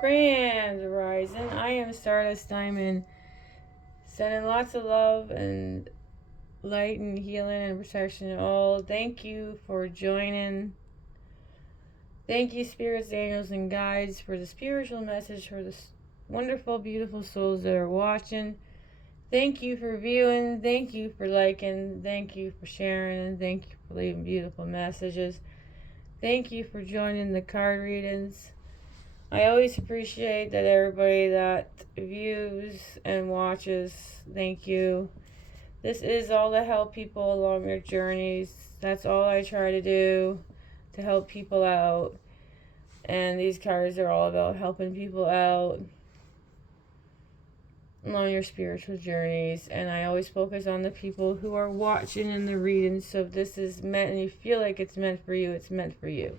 Grand Rising. I am Stardust Diamond, sending lots of love and light and healing and protection to all. Thank you for joining. Thank you, spirits, angels, and guides, for the spiritual message for the wonderful, beautiful souls that are watching. Thank you for viewing. Thank you for liking. Thank you for sharing. And thank you for leaving beautiful messages. Thank you for joining the card readings. I always appreciate that everybody that views and watches. Thank you. This is all to help people along their journeys. That's all I try to do, to help people out. And these cards are all about helping people out along your spiritual journeys. And I always focus on the people who are watching in the readings. So if this is meant and you feel like it's meant for you, it's meant for you.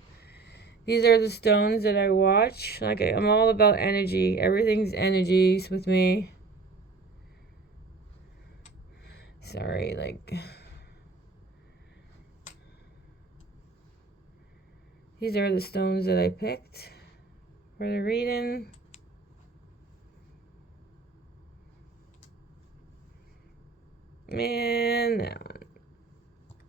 These are the stones that I watch. Like, I'm all about energy. Everything's energies with me. Sorry, these are the stones that I picked for the reading. And that one.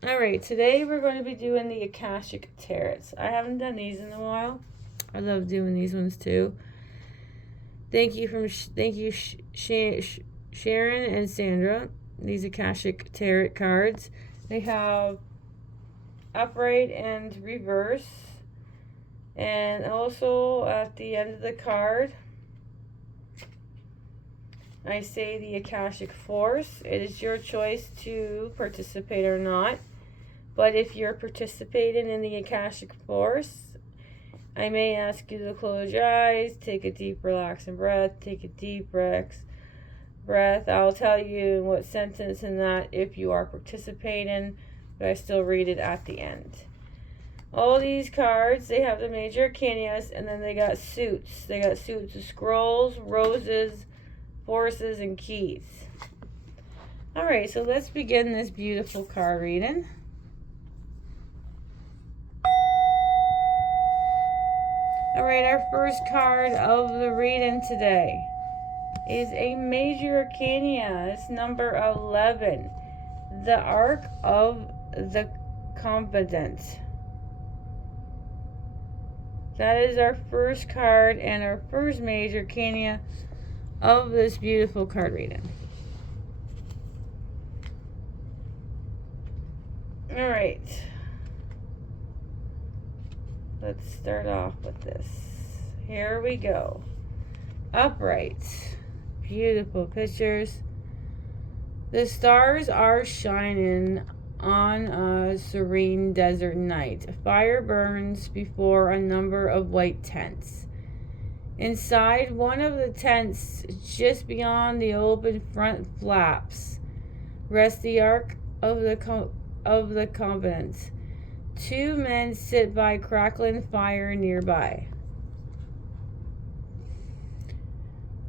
Alright, today we're going to be doing the Akashic Tarots. I haven't done these in a while. I love doing these ones too. Thank you Sharon and Sandra. These Akashic Tarot cards. They have upright and reverse. And also at the end of the card, I say the Akashic Force. It is your choice to participate or not. But if you're participating in the Akashic Force, I may ask you to close your eyes, take a deep relaxing breath, take a deep breath. I'll tell you in what sentence and that if you are participating, but I still read it at the end. All these cards, they have the major arcana, and then they got suits. They got suits of scrolls, roses, forces, and keys. Alright, so let's begin this beautiful card reading. Alright, our first card of the reading today is a major arcana. It's number 11. The Ark of the Confident. That is our first card and our first major arcana of this beautiful card reading. Alright. Let's start off with this. Here we go. Upright. Beautiful pictures. The stars are shining on a serene desert night. Fire burns before a number of white tents. Inside one of the tents, just beyond the open front flaps, rests the Ark of the Covenant. Two men sit by crackling fire nearby.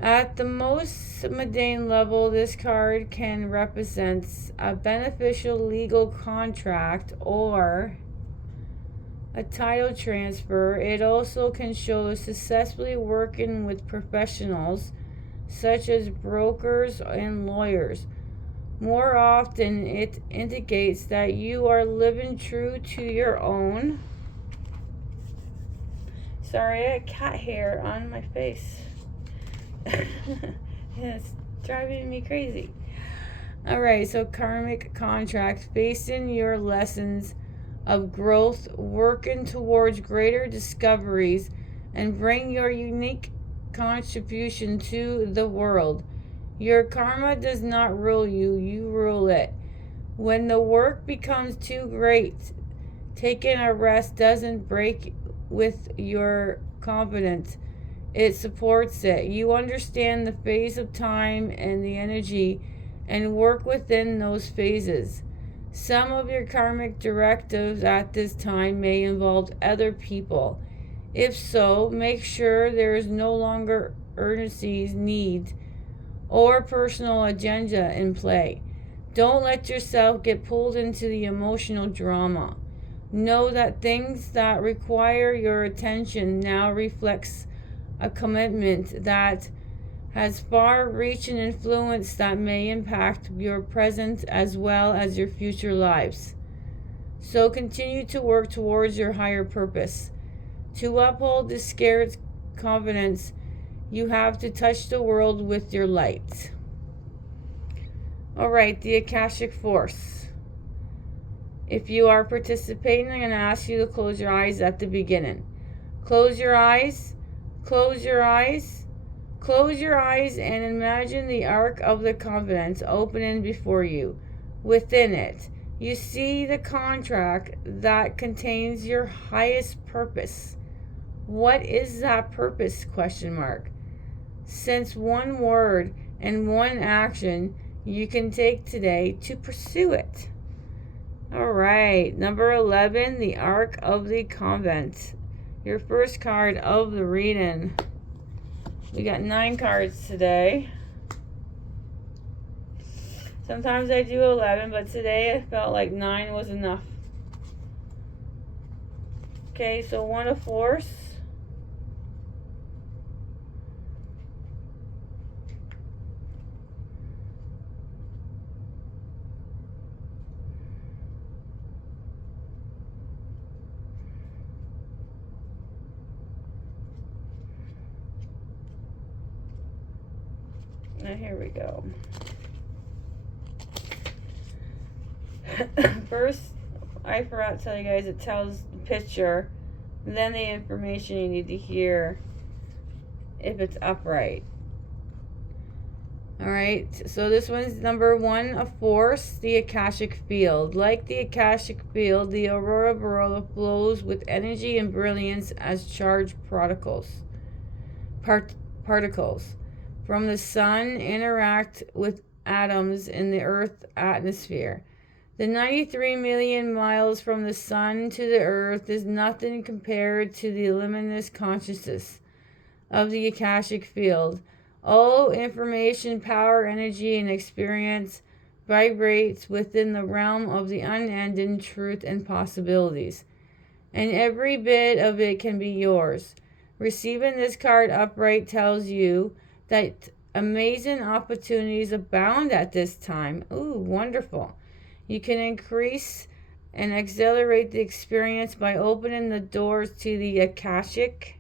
At the most mundane level, this card can represent a beneficial legal contract or a title transfer. It also can show successfully working with professionals such as brokers and lawyers. More often, it indicates that you are living true to your own. Sorry, I got cat hair on my face. It's driving me crazy. Alright, so karmic contract, facing your lessons of growth, working towards greater discoveries, and bring your unique contribution to the world. Your karma does not rule you, you rule it. When the work becomes too great, taking a rest doesn't break with your confidence. It supports it. You understand the phase of time and the energy and work within those phases. Some of your karmic directives at this time may involve other people. If so, make sure there is no longer urgency, need, or personal agenda in play. Don't let yourself get pulled into the emotional drama. Know that things that require your attention now reflects a commitment that has far-reaching influence that may impact your present as well as your future lives. So continue to work towards your higher purpose. To uphold this scared confidence, you have to touch the world with your light. All right, the Akashic Force. If you are participating, I'm going to ask you to close your eyes at the beginning. Close your eyes, close your eyes, close your eyes, and imagine the Ark of the Covenant opening before you. Within it, you see the contract that contains your highest purpose. What is that purpose? Question mark. Since one word and one action you can take today to pursue it. All right, number 11, the Ark of the Convent. Your first card of the reading. We got 9 cards today. Sometimes I do 11, but today I felt like 9 was enough. Okay, so 1 of Force. Now here we go. First, I forgot to tell you guys, it tells the picture, then the information you need to hear if it's upright. Alright, so this one's number 1 of Force, the Akashic Field. Like the Akashic Field, the Aurora Borealis flows with energy and brilliance as charged particles from the sun interact with atoms in the Earth's atmosphere. The 93 million miles from the sun to the Earth is nothing compared to the limitless consciousness of the Akashic Field. All information, power, energy, and experience vibrates within the realm of the unending truth and possibilities, and every bit of it can be yours. Receiving this card upright tells you that amazing opportunities abound at this time. Ooh, wonderful. You can increase and accelerate the experience by opening the doors to the Akashic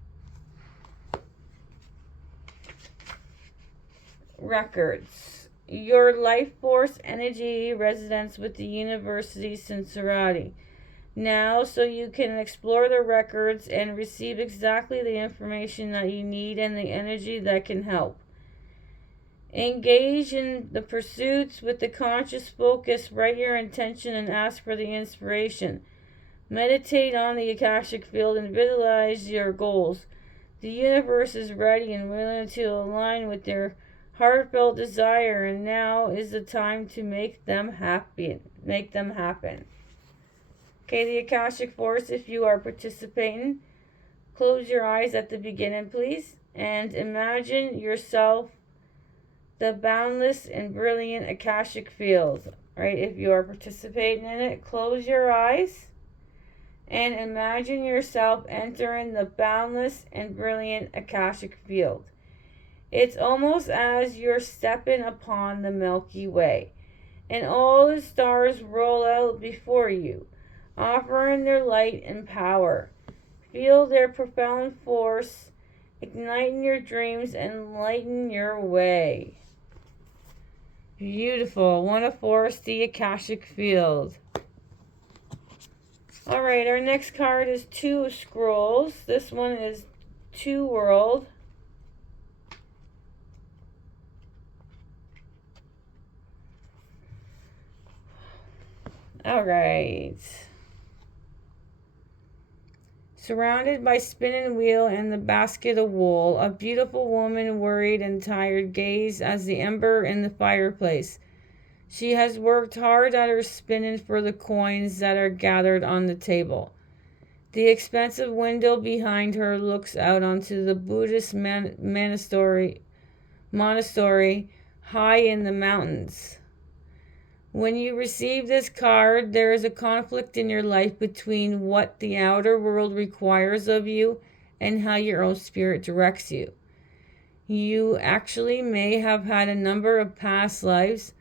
records. Your life force energy resonates with the university sincerity now, so you can explore the records and receive exactly the information that you need and the energy that can help. Engage in the pursuits with the conscious focus. Write your intention and ask for the inspiration. Meditate on the Akashic Field and visualize your goals. The universe is ready and willing to align with their heartfelt desire, and now is the time to make them happen. Okay, the Akashic Force, if you are participating, close your eyes at the beginning, please, and imagine yourself the boundless and brilliant Akashic Field. Right, if you are participating in it, close your eyes and imagine yourself entering the boundless and brilliant Akashic Field. It's almost as you're stepping upon the Milky Way, and all the stars roll out before you, offering their light and power. Feel their profound force, igniting your dreams and lighten your way. Beautiful. 1 of Force, the Akashic Field. Alright, our next card is 2 of Scrolls. This one is 2 World. Alright. Surrounded by spinning wheel and the basket of wool, a beautiful woman, worried and tired, gazes as the ember in the fireplace. She has worked hard at her spinning for the coins that are gathered on the table. The expensive window behind her looks out onto the Buddhist monastery high in the mountains. When you receive this card, there is a conflict in your life between what the outer world requires of you and how your own spirit directs you. You actually may have had a number of past lives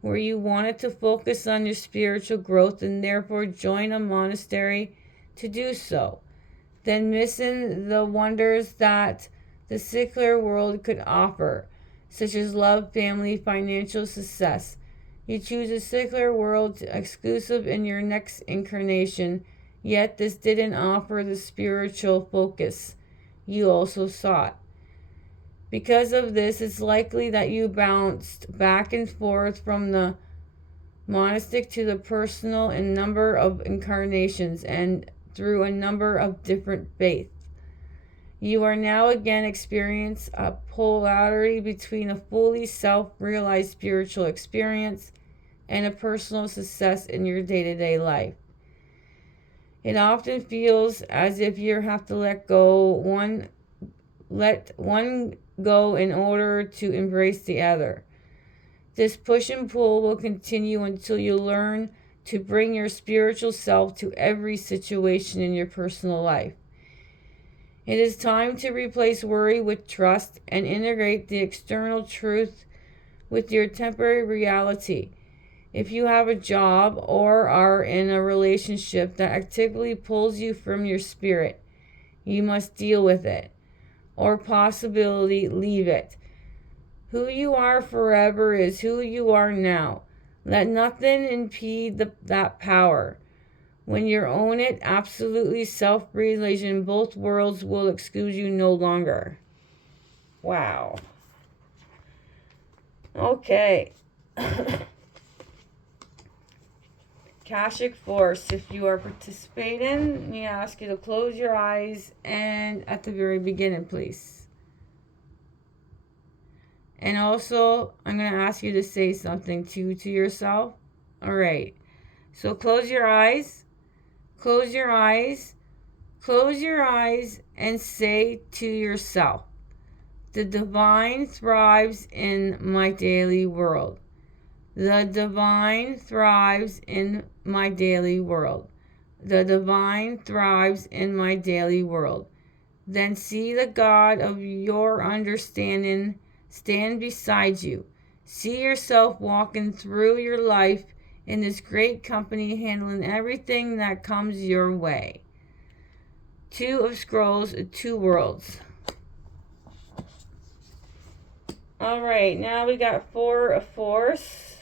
where you wanted to focus on your spiritual growth and therefore join a monastery to do so, then missing the wonders that the secular world could offer, such as love, family, financial success. You choose a secular world exclusive in your next incarnation, yet this didn't offer the spiritual focus you also sought. Because of this, it's likely that you bounced back and forth from the monastic to the personal in number of incarnations and through a number of different faiths. You are now again experiencing a polarity between a fully self-realized spiritual experience and a personal success in your day-to-day life. It often feels as if you have to let one go in order to embrace the other. This push and pull will continue until you learn to bring your spiritual self to every situation in your personal life. It is time to replace worry with trust and integrate the external truth with your temporary reality. If you have a job or are in a relationship that actively pulls you from your spirit, you must deal with it, or possibly leave it. Who you are forever is who you are now. Let nothing impede that power. When you own it, absolutely self-realization, both worlds will exclude you no longer. Wow. Okay. Akashic Force. If you are participating, we ask you to close your eyes and at the very beginning, please. And also, I'm going to ask you to say something to yourself. All right. So close your eyes. Close your eyes. Close your eyes and say to yourself, the divine thrives in my daily world. The divine thrives in my daily world. The divine thrives in my daily world. Then see the God of your understanding stand beside you. See yourself walking through your life in this great company, handling everything that comes your way. 2 of Scrolls, 2 worlds. All right, now we got 4 of Force.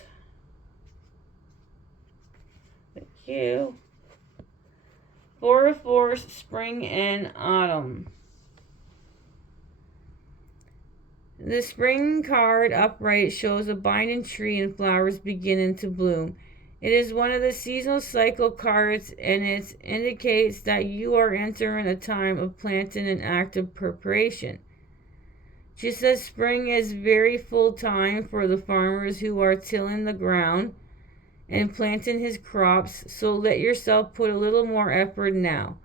Thank you. 4 of Force, spring and autumn. The spring card upright shows a binding tree and flowers beginning to bloom. It is one of the seasonal cycle cards, and it indicates that you are entering a time of planting and active preparation. Just as spring is very full time for the farmers who are tilling the ground and planting his crops, so let yourself put a little more effort now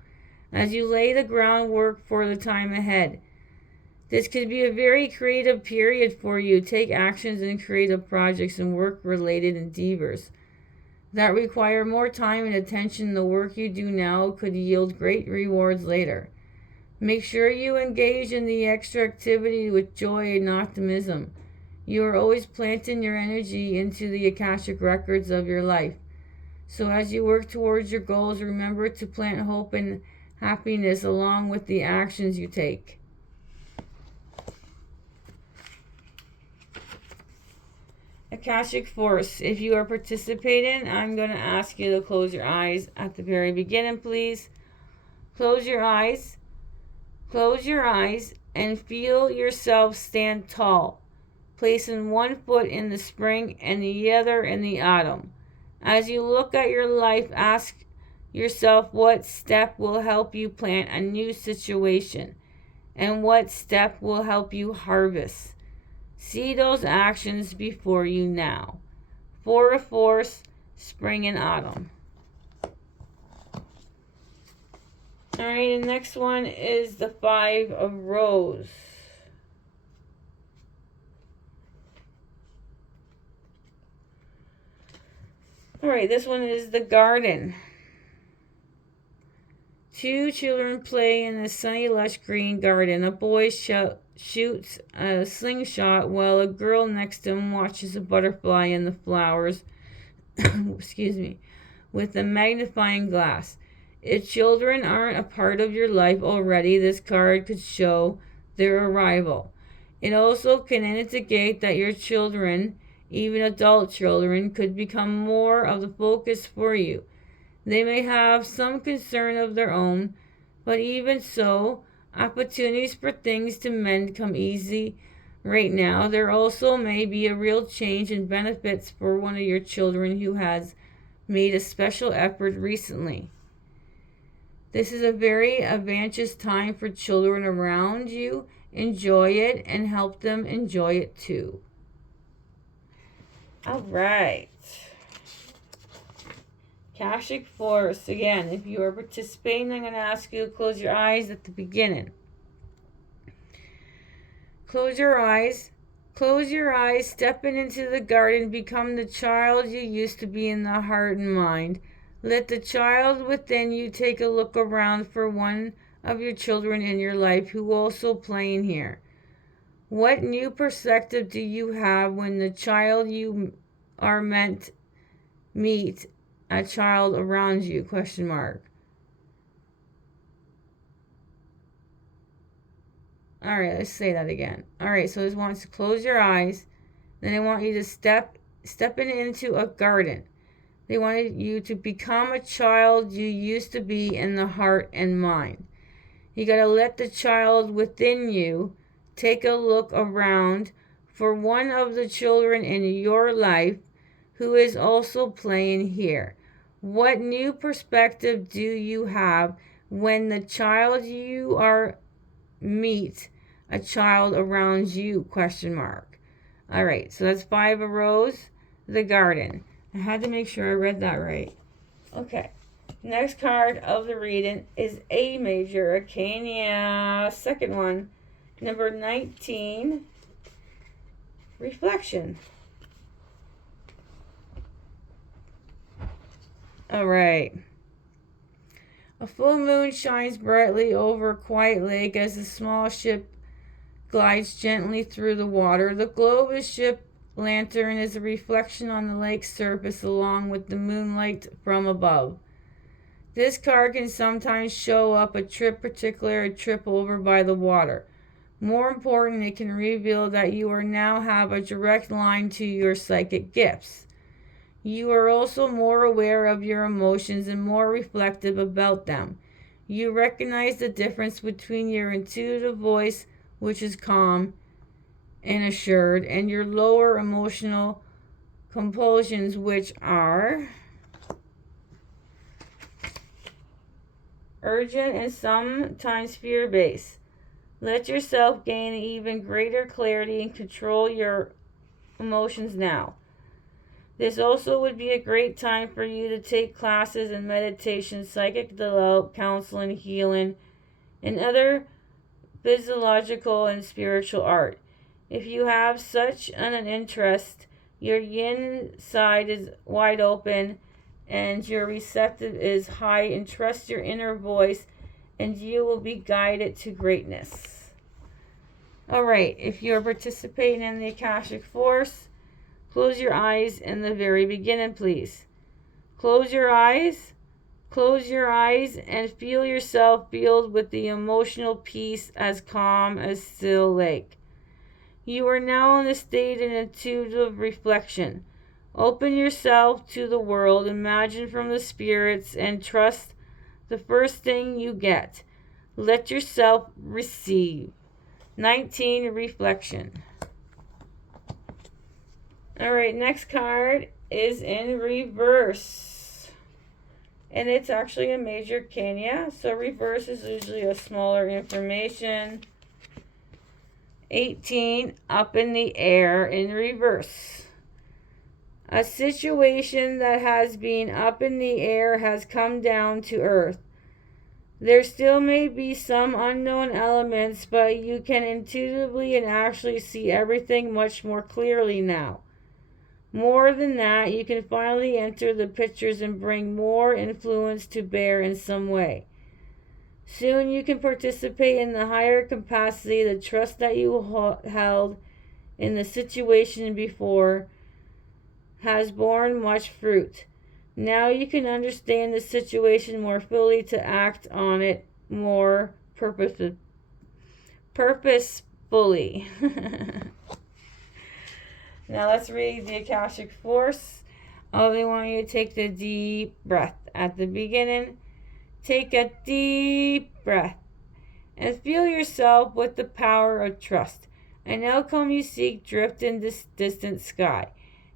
as you lay the groundwork for the time ahead. This could be a very creative period for you. Take actions in creative projects and work-related endeavors that require more time and attention. The work you do now could yield great rewards later. Make sure you engage in the extra activity with joy and optimism. You are always planting your energy into the Akashic records of your life. So as you work towards your goals, remember to plant hope and happiness along with the actions you take. Akashic Force. If you are participating, I'm going to ask you to close your eyes at the very beginning, please. Close your eyes. Close your eyes and feel yourself stand tall, placing one foot in the spring and the other in the autumn. As you look at your life, ask yourself what step will help you plant a new situation and what step will help you harvest. See those actions before you now. 4 of Force, spring and autumn. Alright, the next one is the 5 of Rose. Alright, this one is the garden. Two children play in a sunny, lush green garden. A boy shoots a slingshot while a girl next to him watches a butterfly in the flowers excuse me, with a magnifying glass. If children aren't a part of your life already, this card could show their arrival. It also can indicate that your children, even adult children, could become more of the focus for you. They may have some concern of their own, but even so, opportunities for things to mend come easy right now. There also may be a real change in benefits for one of your children who has made a special effort recently. This is a very advantageous time for children around you. Enjoy it and help them enjoy it too. All right. Akashic Force. Again, if you are participating, I'm going to ask you to close your eyes at the beginning. Close your eyes. Close your eyes. Stepping into the garden, become the child you used to be in the heart and mind. Let the child within you take a look around for one of your children in your life who also playing here. What new perspective do you have when the child you are meant meet a child around you? Question mark. All right, let's say that again. All right, so this wants to close your eyes. Then they want you to step into a garden. They wanted you to become a child you used to be in the heart and mind. You got to let the child within you take a look around for one of the children in your life who is also playing here. What new perspective do you have when the child you are meet a child around you? Question mark. All right, so that's 5 of Rose, the garden. I had to make sure I read that right. Okay, next card of the reading is A major arcana, second one, number 19, reflection. All right. A full moon shines brightly over a quiet lake as a small ship glides gently through the water. The glow of the ship lantern is a reflection on the lake's surface along with the moonlight from above. This card can sometimes show up a trip, particularly a trip over by the water. More important, it can reveal that you are now have a direct line to your psychic gifts. You are also more aware of your emotions and more reflective about them. You recognize the difference between your intuitive voice, which is calm and assured, and your lower emotional compulsions, which are urgent and sometimes fear-based. Let yourself gain even greater clarity and control your emotions now. This also would be a great time for you to take classes in meditation, psychic development, counseling, healing, and other physiological and spiritual art. If you have such an interest, your yin side is wide open and your receptive is high, and trust your inner voice and you will be guided to greatness. All right, if you're participating in the Akashic Force, close your eyes in the very beginning, please. Close your eyes. Close your eyes and feel yourself filled with the emotional peace as calm as still lake. You are now in a state of intuitive reflection. Open yourself to the world, imagine from the spirits, and trust the first thing you get. Let yourself receive. 19, reflection. All right, next card is in reverse. And it's actually a major arcana, so reverse is usually a smaller information. 18, up in the air in reverse. A situation that has been up in the air has come down to earth. There still may be some unknown elements, but you can intuitively and actually see everything much more clearly now. More than that, you can finally enter the pictures and bring more influence to bear in some way. Soon you can participate in the higher capacity. The trust that you held in the situation before has borne much fruit. Now you can understand the situation more fully to act on it more purposefully. Now let's read the Akashic Force. They want you to take the deep breath at the beginning. Take a deep breath and feel yourself with the power of trust. An outcome you seek drift in this distant sky,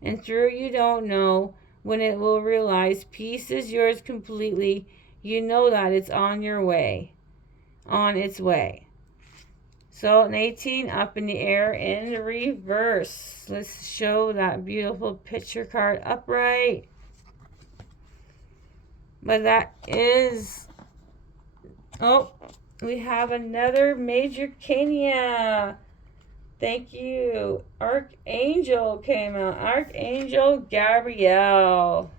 and through you don't know when it will realize peace is yours completely. You know that it's on its way. So an 18 up in the air in reverse. Let's show that beautiful picture card upright. But that is, we have another major Kenya. Thank you. Archangel came out. Archangel Gabrielle.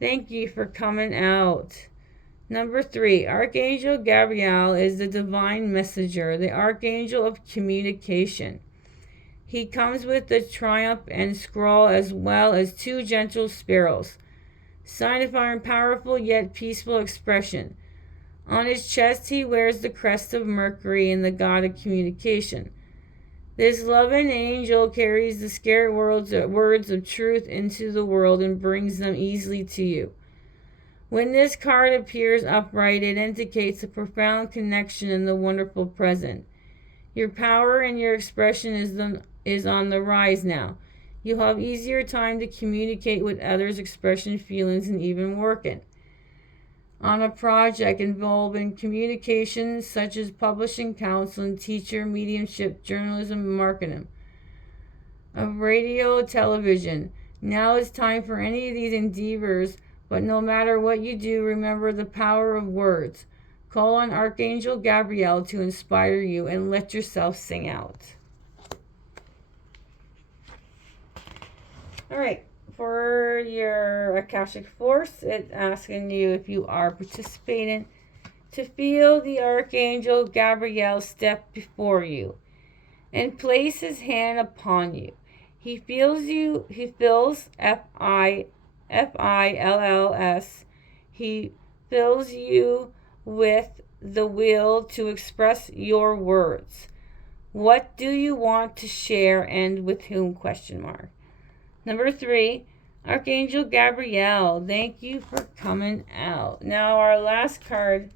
Thank you for coming out. Number 3, Archangel Gabriel is the divine messenger, the archangel of communication. He comes with the triumph and scroll as well as 2 gentle sparrows, signifying powerful yet peaceful expression. On his chest he wears the crest of Mercury and the god of communication. This loving angel carries the scared words of truth into the world and brings them easily to you. When this card appears upright, it indicates a profound connection in the wonderful present. Your power and your expression is on the rise now. You'll have easier time to communicate with others, expressing feelings, and even working on a project involving communications such as publishing, counseling, teacher, mediumship, journalism, and marketing, of radio, television. Now it's time for any of these endeavors. But no matter what you do, remember the power of words. Call on Archangel Gabriel to inspire you and let yourself sing out. All right, for your Akashic Force, it's asking you if you are participating to feel the Archangel Gabriel step before you and place his hand upon you. He fills F-I-L-L-S. He fills you with the will to express your words. What do you want to share and with whom? Number 3, Archangel Gabriel. Thank you for coming out. Now our last card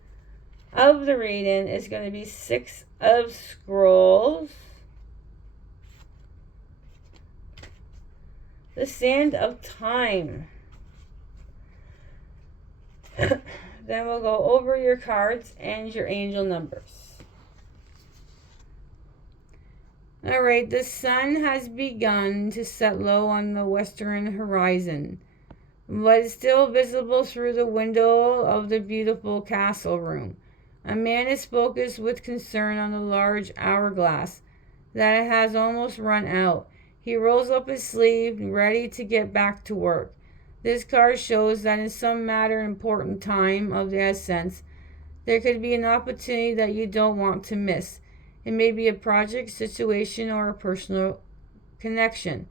of the reading is going to be 6 of Scrolls. The Sand of Time. Then we'll go over your cards and your angel numbers. Alright, the sun has begun to set low on the western horizon, but is still visible through the window of the beautiful castle room. A man is focused with concern on the large hourglass that has almost run out. He rolls up his sleeve, ready to get back to work. This card shows that in some important time of the essence, there could be an opportunity that you don't want to miss. It may be a project, situation, or a personal connection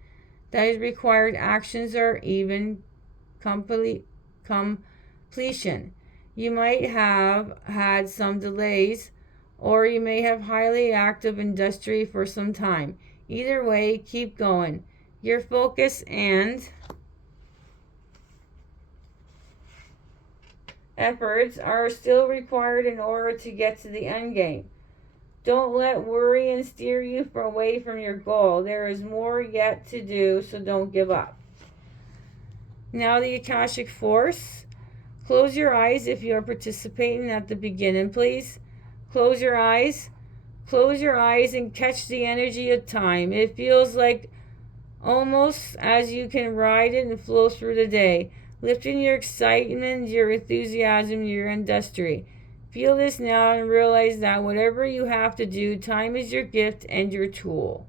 that has required actions or even completion. You might have had some delays, or you may have highly active industry for some time. Either way, keep going. Your focus and efforts are still required in order to get to the end game. Don't let worry and steer you away from your goal. There is more yet to do, so don't give up. Now the Akashic Force. Close your eyes if you are participating at the beginning, please. Close your eyes. Close your eyes and catch the energy of time. It feels like almost as you can ride it and flow through the day, lifting your excitement, your enthusiasm, your industry. Feel this now and realize that whatever you have to do, time is your gift and your tool.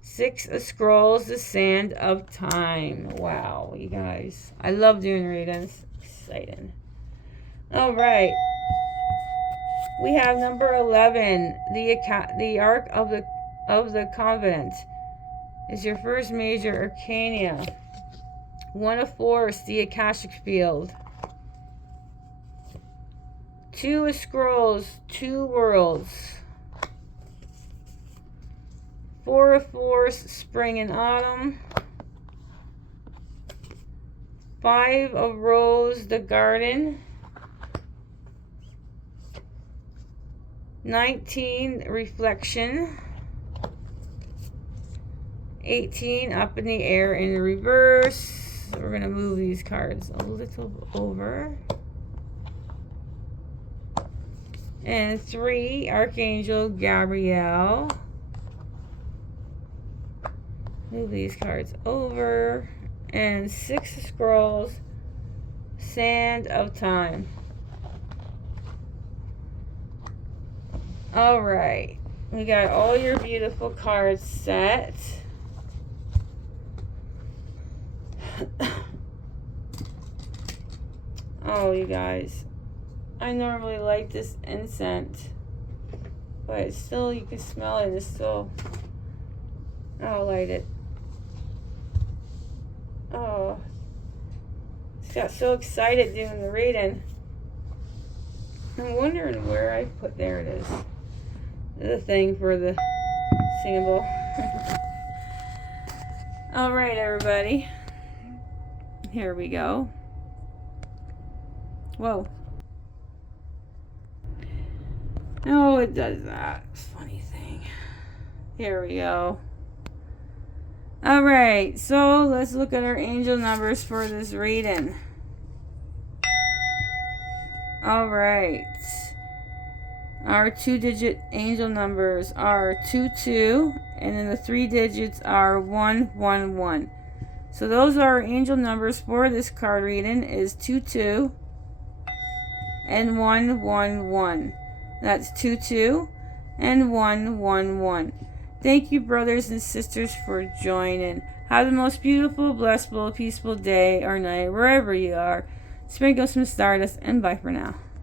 6 of Scrolls, the Sand of Time. Wow, you guys. I love doing readings. Exciting. All right. We have number 11, the Ark of the Covenant. Is your first major arcana. 1 of Force, the Akashic Field. 2 of Scrolls, 2 Worlds. 4 of Force, Spring and Autumn. 5 of Rose, the Garden. 19, Reflection. 18, Up in the Air in reverse. We're going to move these cards a little over. And 3, Archangel Gabriel. Move these cards over. And 6 Scrolls, Sand of Time. Alright, we got all your beautiful cards set. Oh, you guys, I normally like this incense, but it's still, you can smell it, it's still, I'll light it. Oh, just got so excited doing the reading. I'm wondering where I put, there it is. The thing for the symbol. Alright, everybody. Here we go. Whoa. Oh, it does that. Funny thing. Here we go. Alright, so let's look at our angel numbers for this reading. Alright. Our 2-digit angel numbers are 22, and then the 3 digits are 111. So those are our angel numbers for this card reading is 22 and 111. That's 22 and 111. Thank you, brothers and sisters, for joining. Have the most beautiful, blissful, peaceful day or night, wherever you are. Sprinkle some stardust, and bye for now.